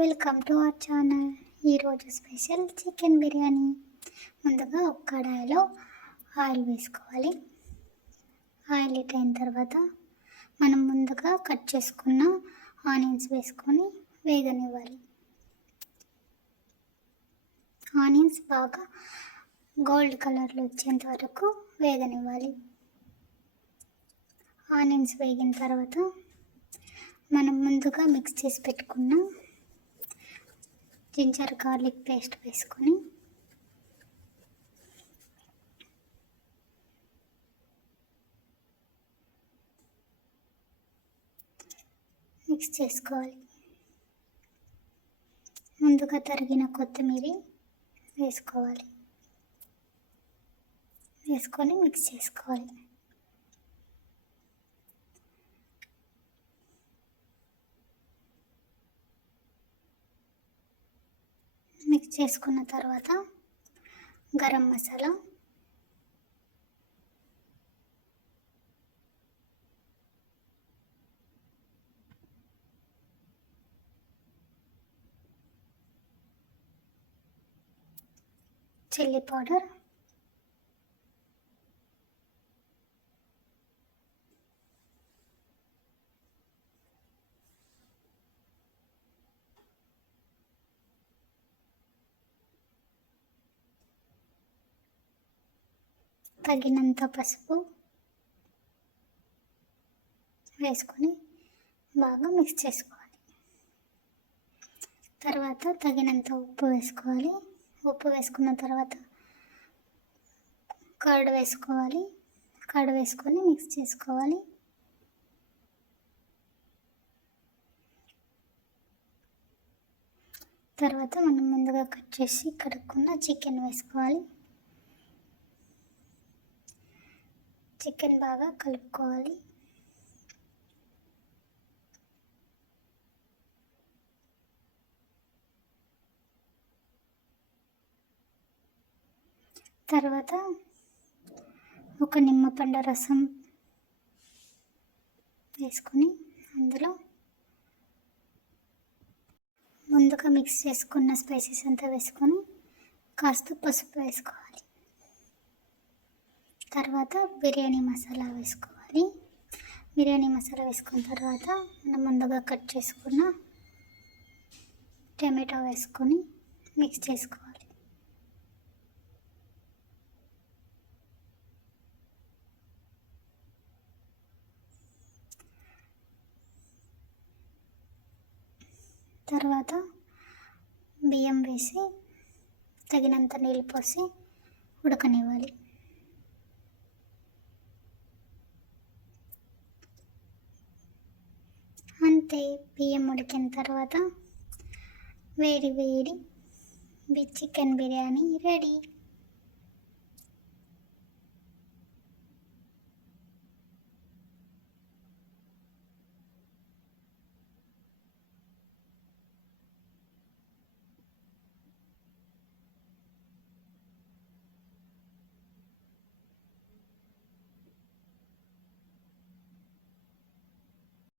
Welcome to our channel. ఈరోజు special chicken biryani. ముందుగా ఒక కడాయిలో ఆయిల్ వేసుకోవాలి. ఆయిల్ హీట్ అయిన తర్వాత మనం ముందుగా కట్ చేసుకున్న ఆనియన్స్ వేసుకొని వేగనివ్వాలి. ఆనియన్స్ బాగా గోల్డ్ కలర్లో వచ్చేంత వరకు వేగనివ్వాలి. ఆనియన్స్ వేగిన తర్వాత మనం ముందుగా మిక్స్ చేసి పెట్టుకున్న జింజర్ గార్లిక్ పేస్ట్ వేసుకొని మిక్స్ చేసుకోవాలి. ముందుగా తరిగిన కొత్తిమీర వేసుకోవాలి. వేసుకొని మిక్స్ చేసుకోవాలి. మిక్స్ చేసుకున్న తర్వాత గరం మసాలా, చిల్లీ పౌడర్, తగినంత పసుపు వేసుకొని బాగా మిక్స్ చేసుకోవాలి. తర్వాత తగినంత ఉప్పు వేసుకోవాలి. ఉప్పు వేసుకున్న తర్వాత కర్డ్ వేసుకోవాలి. కర్డ్ వేసుకొని మిక్స్ చేసుకోవాలి. తర్వాత మనం ముందుగా కట్ చేసి కడుక్కున్న చికెన్ వేసుకోవాలి. చికెన్ బాగా కలుపుకోవాలి. తర్వాత ఒక నిమ్మపండు రసం వేసుకొని అందులో ముందుగా మిక్స్ చేసుకున్న స్పైసెస్ అంతా వేసుకొని కాస్త పసుపు వేసుకోవాలి. తర్వాత బిర్యానీ మసాలా వేసుకోవాలి. బిర్యానీ మసాలా వేసుకున్న తర్వాత మనం ముందుగా కట్ చేసుకున్న టమాటో వేసుకొని మిక్స్ చేసుకోవాలి. తర్వాత బియ్యం వేసి తగినంత నీళ్ళు పోసి ఉడకనివ్వాలి. అంతే, బియ్యం ఉడికిన తర్వాత వేడి వేడి చికెన్ బిర్యానీ రెడీ.